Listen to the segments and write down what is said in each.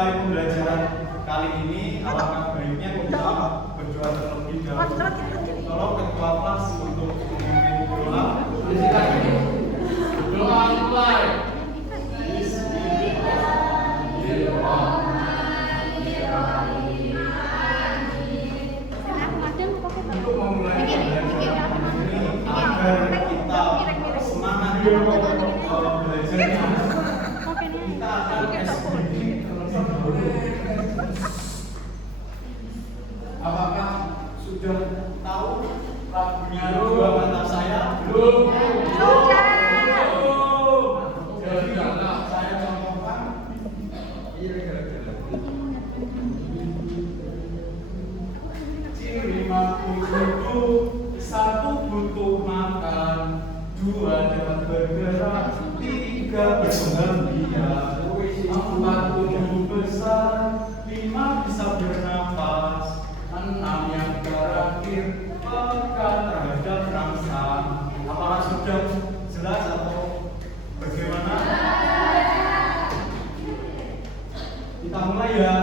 memulai pembelajaran kali ini, alangkah baiknya kita berdoa terlebih dahulu. Tolong ketua kelas untuk memimpin doa. Doa mulai. Untuk memulai pembelajaran ini agar kita semangat belajarnya, kita akan SBD terlebih dahulu. Apakah sudah tahu lagunya Dua Mata Saya? Belum. Jadi saya contohkan. Ciri mampu itu, satu butuh makan, dua dapat bergerak, tiga berkembang biak, empat tumbuh besar, lima bisa bernafas, enam yang terakhir peka terhadap rangsang. Apakah sudah jelas atau bagaimana? Kita mulai ya.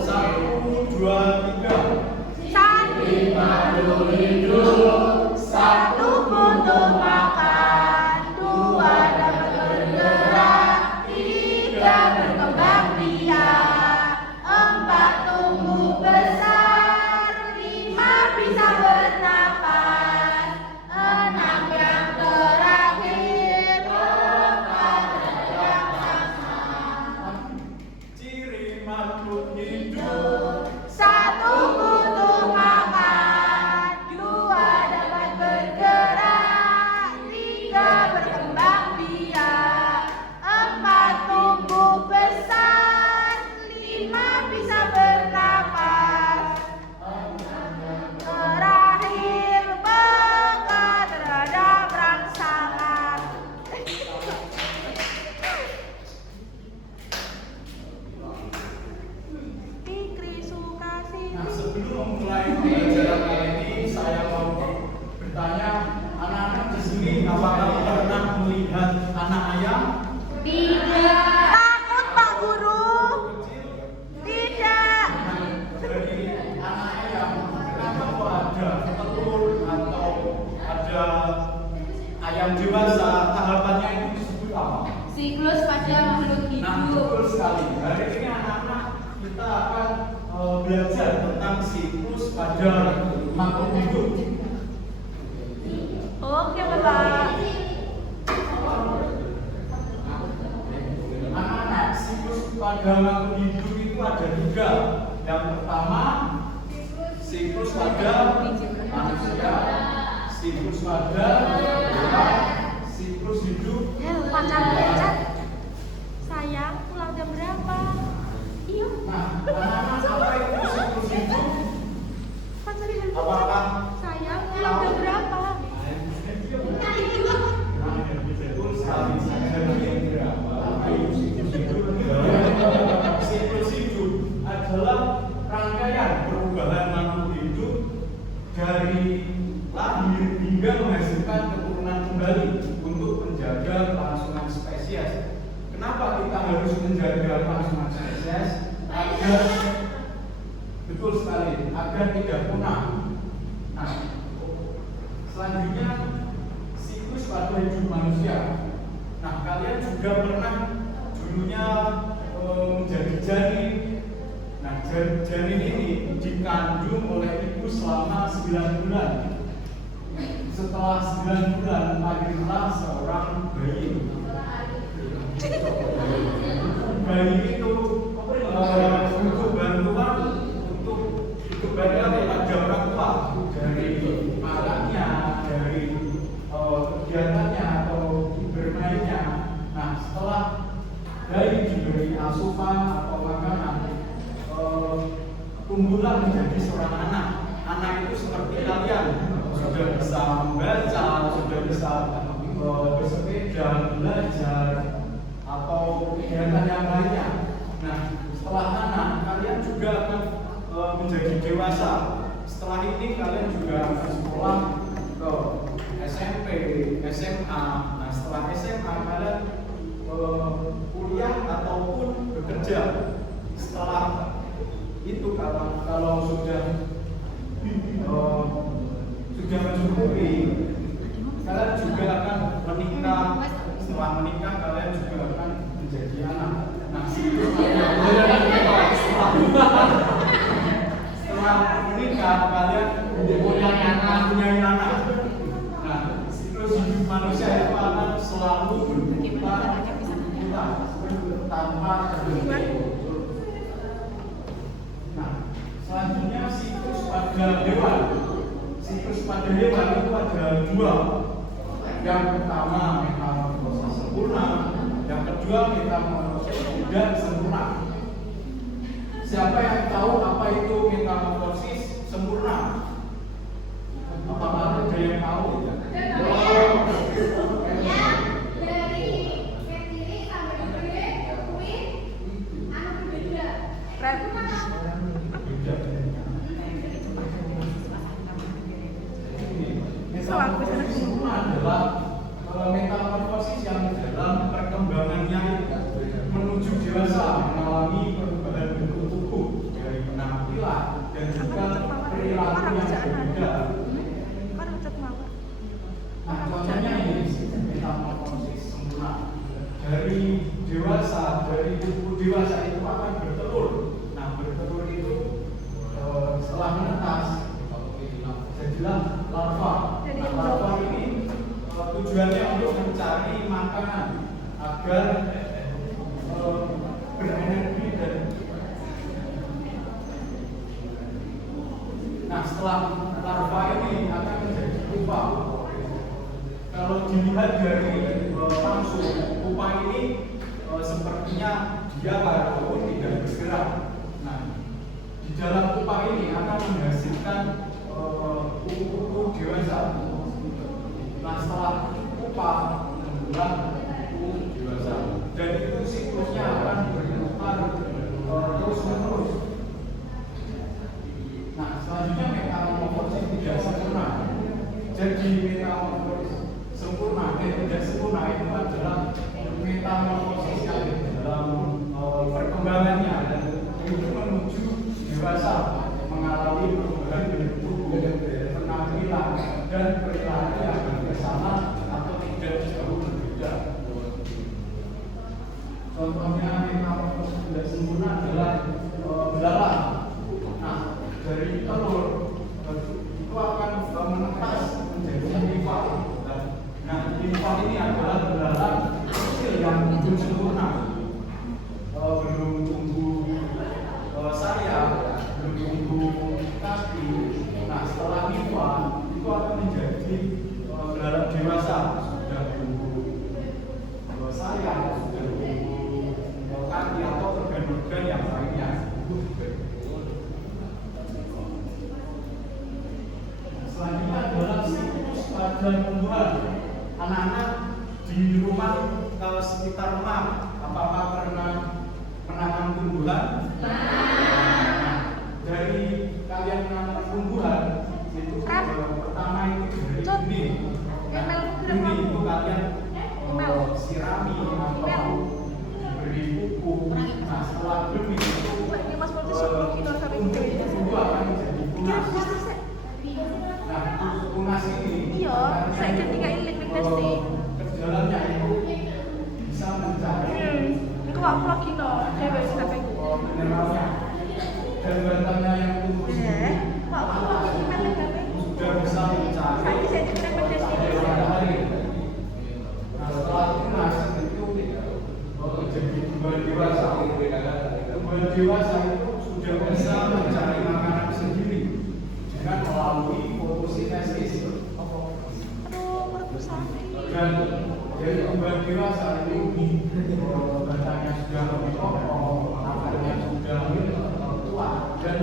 1, 2, 3. Satu hidup, satu butuh makan, dua dapat bergerak, tiga berkembang biak, empat tumbuh besar, lima bisa bernafas, enam yang terakhir peka terhadap rangsang. Ciri makhluk hidup. Satu butuh makan, dua dapat bergerak, tiga berkembang biak, empat tumbuh besar, lima bisa bernafas, terakhir peka terhadap rangsangan. Fikri Sukasih. Nah, sebelum memulai pembelajaran kali ini, saya mau bertanya, anak-anak di sini apakah pernah melihat anak ayam? Tidak. Takut Pak Guru. Tidak. Jadi anak ayam kalau ada telur atau ada ayam dewasa, tahapannya itu disebut apa? Siklus pada makhluk Nah, betul sekali. Hari ini anak-anak kita akan belajar tentang siklus pada makhluk hidup. Oke, Bapak. Anak-anak, siklus pada makhluk hidup itu ada 3. Yang pertama, siklus pada manusia, siklus pada hewan, siklus hidup. Pacar Richard. Sayang, pulang jam berapa? Iya. Nah, anak-anak, apa itu siklus hidup? Pacar Richard. Apakah Sayang, pulang jam berapa? betul sekali? Apa itu siklus hidup? Siklus hidup adalah rangkaian perubahan makhluk hidup dari lahir hingga menghasilkan keturunan kembali untuk menjaga kelangsungan spesies. Kenapa kita harus menjaga kelangsungan spesies? Agar betul sekali, agar tidak punah. Nah, selanjutnya siklus pada hidup manusia. Nah, kalian juga pernah dulunya menjadi janin. Nah, janin ini dikandung oleh ibu selama 9 bulan. Setelah 9 bulan lahirlah seorang bayi. Bayi itu butuh bantuan untuk bantuan kepada orang tua dari makannya, dari kegiatannya atau bermainnya. Nah, setelah bayi diberi asupan atau makanan, tumbuhlah menjadi seorang anak. Anak itu seperti kalian, sudah bisa membaca, sudah bisa bersepeda, belajar, atau kegiatan yang lainnya. Nah, setelah anak, kalian juga akan menjadi dewasa. Setelah ini kalian juga akan sekolah ke SMP, SMA. Nah, setelah SMA kalian kuliah ataupun bekerja. setelah itu kalau sudah mencukupi, kalian juga akan menikah. Setelah menikah kalian juga akan menjadi anak. Nah, setelah menikah kalian punya anak. Nah, siklus hidup manusia itu akan selalu berputar tanpa berhenti. Nah, selanjutnya siklus pada hewan. Siklus pada hewan itu ada dua. Yang pertama metamorfosis sempurna, yang kedua metamorfosis tidak sempurna. Siapa yang tahu apa itu metamorfosis sempurna? Apakah ada yang tahu? Metamorfosis sempurna adalah metamorfosis yang dalam perkembangannya menuju dewasa mengalami perubahan bentuk tubuh dari penampilan dan juga perilaku yang berbeda. Nah, contohnya ini metamorfosis sempurna dari tubuh dewasa itu akan bertelur. Nah, bertelur itu setelah menetas jadilah larva. Nah, larva ini tujuannya untuk mencari makanan agar berenergi dan nah, setelah larva ini akan menjadi pupa. Kalau dilihat dari langsung pupa ini sepertinya dia walaupun tidak bergerak. Nah, di dalam pupa ini akan menghasilkan kuku dewasa. Nah, setelah pupa membuat kuku dewasa, dan itu siklusnya akan berputar terus menerus. Nah, selanjutnya metamorfosis tidak sempurna. Jadi metamorfosis sempurna dan tidak sempurna itu adalah metamorfosis yang dalam perkembangannya dan itu menuju dewasa, mengalami perubahan bentuk penampilan dan perilaku yang bersama atau tidak jauh berbeda. Contohnya metamorfosis tidak sempurna adalah belalang. Nah, dari telur itu akan menetas menjadi nimfa. Nah, nimfa ini adalah belalang kecil yang belum sempurna, belum tumbuh sayap, belum tumbuh kaki. Nah, setelah nimfa itu akan menjadi belalang dewasa, sudah tumbuh sayap, sudah tumbuh kaki atau organ-organ yang lainnya. Selanjutnya adalah siklus pada tumbuhan. Anak-anak di rumah sekitar rumah, apakah pernah menanam tumbuhan? Nah, dari kalian menanam tumbuhan itu pertama itu dari benih. Nah, benih itu kalian sirami atau beri pupuk. Nah, setelah benih itu tumbuh akan menjadi tunas. Nah, tunas ini saya ketika ini kerjalannya itu bisa mencari itu aku lagi no dewe sampai mineralnya dan batangnya yang tumbuh sudah bisa mencari matahari. Nah, setelah tunas itu jadi tumbuhan dewasa. Tumbuhan dewasa itu sudah bisa mencari makanan sendiri dengan melalui fotosintesis. Dan dari tumbuhan dewasa itu batangnya sudah lebih kokoh, akarnya sudah lebih kuat, dan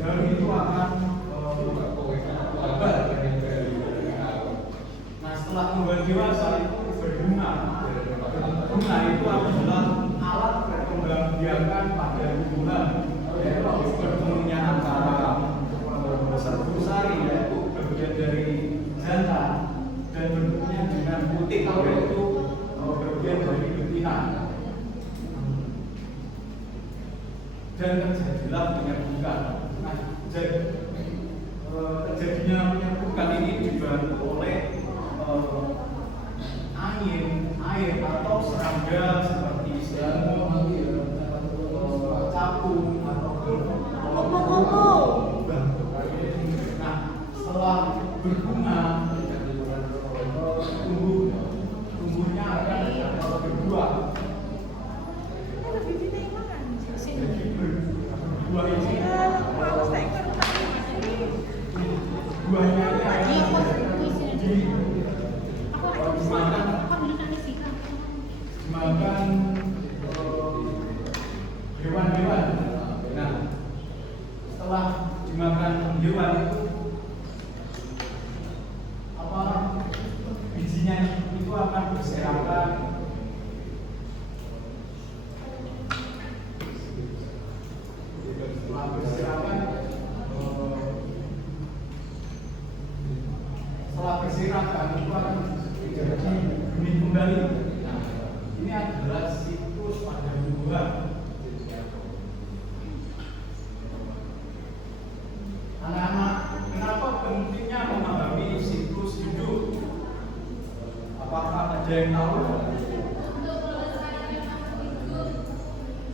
daun itu akan lebar. Nah, setelah tumbuhan dewasa itu berbunga. Bunga itu adalah alat perkembangbiakan pada tumbuhan, yaitu bertemunya antara serbu sari, yaitu bagian dari jantan, dan bentuknya dengan putih, yaitu bagian dari betina. dan terjadilah penyerbukan. Nah, terjadinya penyerbukan ini dibantu oleh angin, air atau serangga seperti semut, capung atau nah, setelah berbunga tumbuhnya akan berbuah. Jadi berbuah ini buahnya dimakan hewan-hewan. Nah, setelah dimakan hewan itu bijinya itu akan berserakan. Setelah berserakan, itu akan menjadi benih kembali. Nah, ini adalah siklus pada tumbuhan. Anak-anak, kenapa pentingnya memahami siklus hidup? Apakah ada yang tahu?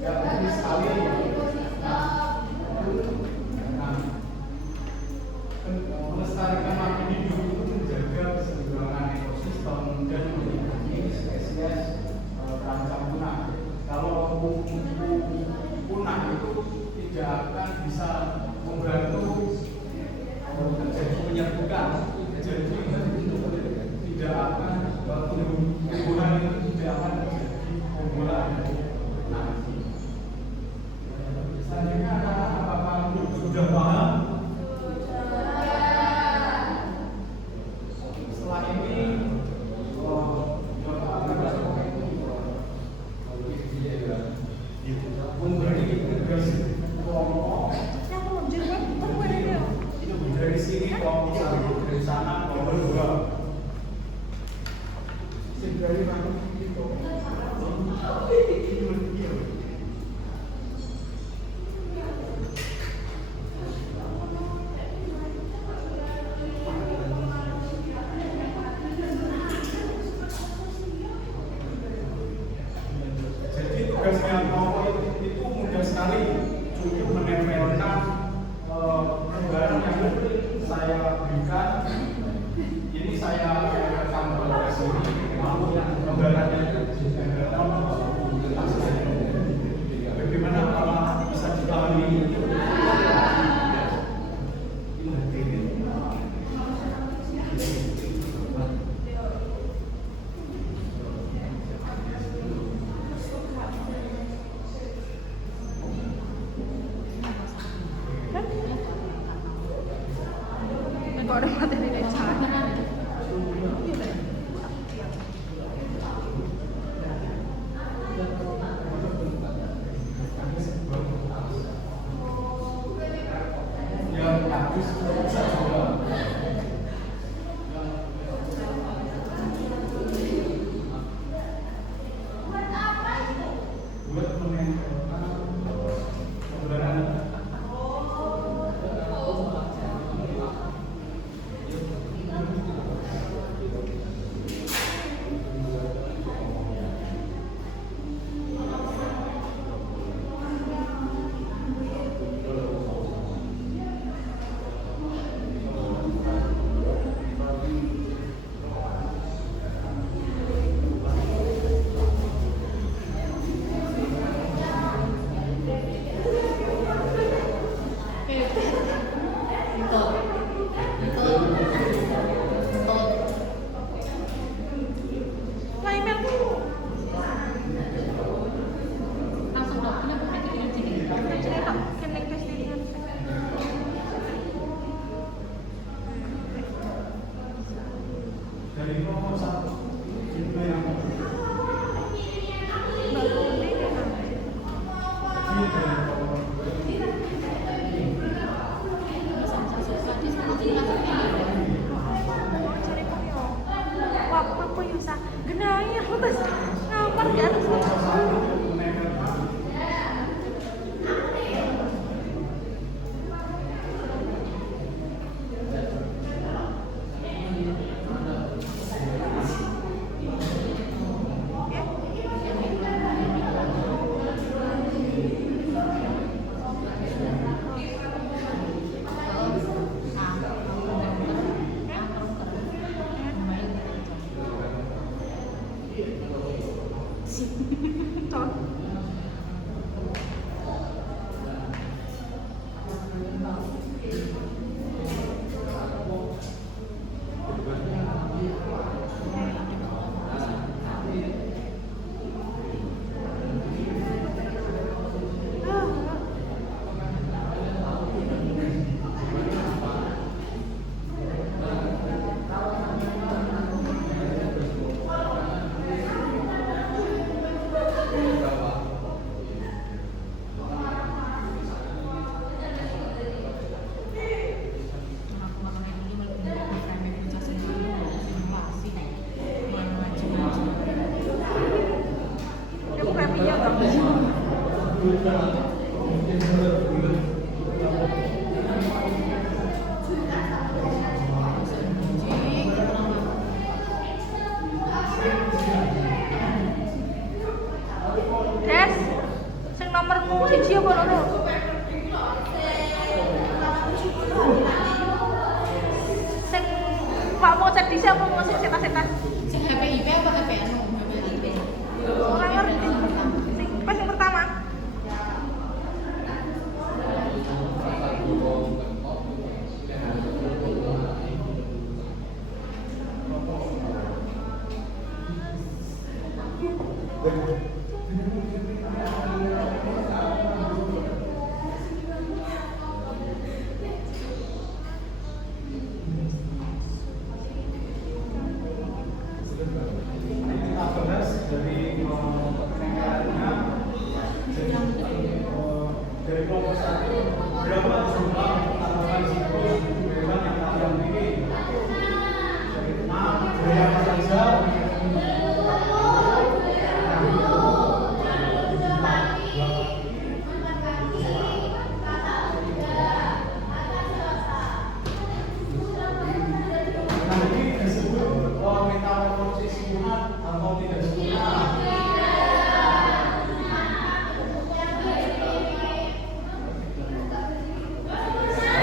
Ya, penting sekali. Melestarikan makhluk hidup itu menjaga keseimbangan ekosistem dan melindungi spesies terancam punah. Kalau punah itu tidak akan bisa membantu terjadi penyerbukan, jadi tidak akan tumbuhan itu tidak akan terjadi pembuahan. Nah, selanjutnya apakah sudah paham? Setelah ini memberi tugas kelompok. Dari sini kelompok satu, dari sana kelompok dua. Dari mana itu? Jadi tugasnya kelompok itu mudah sekali, cukup menempelkan gambaran yang saya berikan. Ini saya tambah ke sini, lalu gambarannya bagaimana kalau bisa dipahami. Kok ada materi lecah? Yang habis bisa juga. Buat menempelkan gambaran. Dari nomor 1 itu yang genai aku pas ngampar di atas. Toh. Kamu kayak Mia gak? Des, sing nomormu siji apa loro? Sing mau cek dhisik apa mau sing setas-setas? Sing HP IP apa HP anu? HP IP. Ora ngerti. Sing pas yang pertama. Kita bahas dari pertanyaan dari kelompok satu berapa jumlah tanaman siklus hewan yang kalian pilih? Dari 6 dari apa saja? Nanti disebut metamorfosis sempurna atau tidak sempurna.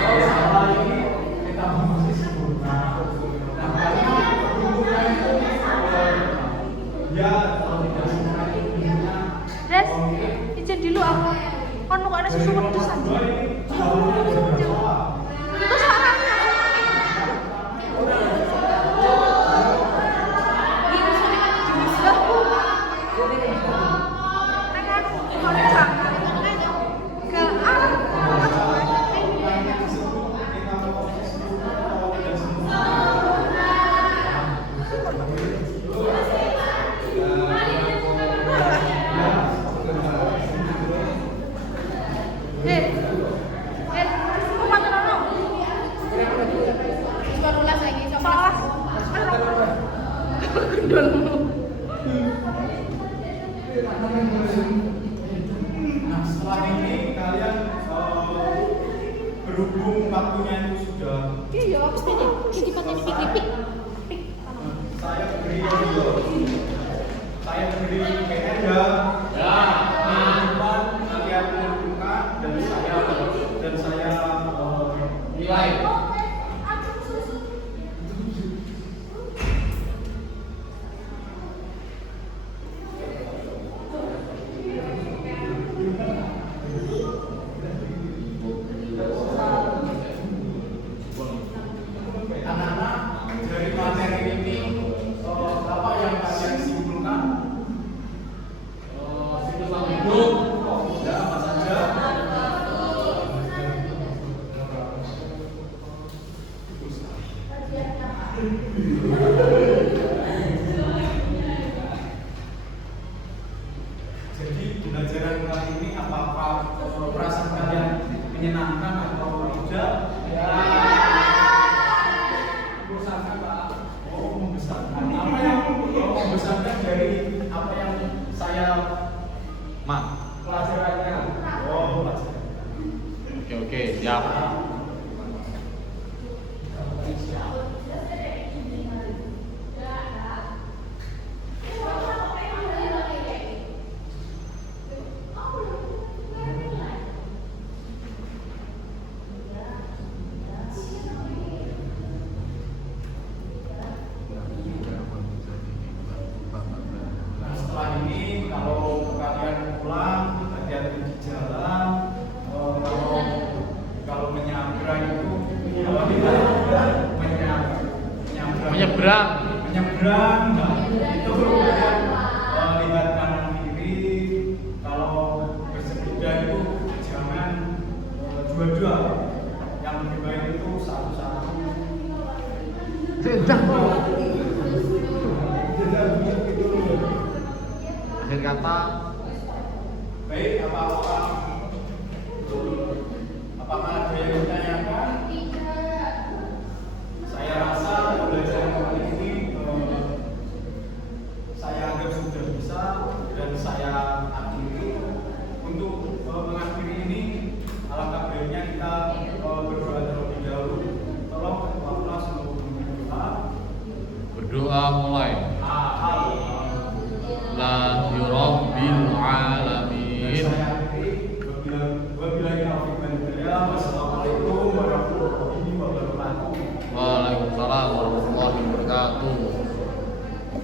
Kalau salah ini metamorfosis sempurna. Nah, karena bentuknya itu ya atau tidak sempurna itu bentuknya Des, izin dulu aku. Kon nukane susu wedhus aja. dua ini jalurnya berbeda. Itu sarangnya. Nah, setelah ini kalian berhubung waktunya itu sudah Iya, habis ini pik. saya beri PR ya. Depan kalian menentukan dan saya nilai. Anak-anak dari materi ini apa yang kalian simpulkan? Siklus hidup, ya apa saja? Jadi pembelajaran kali ini apakah perasaan kalian menyenangkan atau tidak? Membesarkan Pak. Oh, membesarkan. Apa yang membesarkan dari apa yang saya pelajarannya? Oh, pelajaran. Oke, siap. Nah, setelah ini Itu kemudian lihat kanan kiri. Kalau bersepeda itu jangan dua-dua. Yang lebih baik itu satu-satu. Akhir kata. Baik, apakah ada yang ditanyakan? Saya rasa pembelajaran kali ini saya anggap sudah bisa dan saya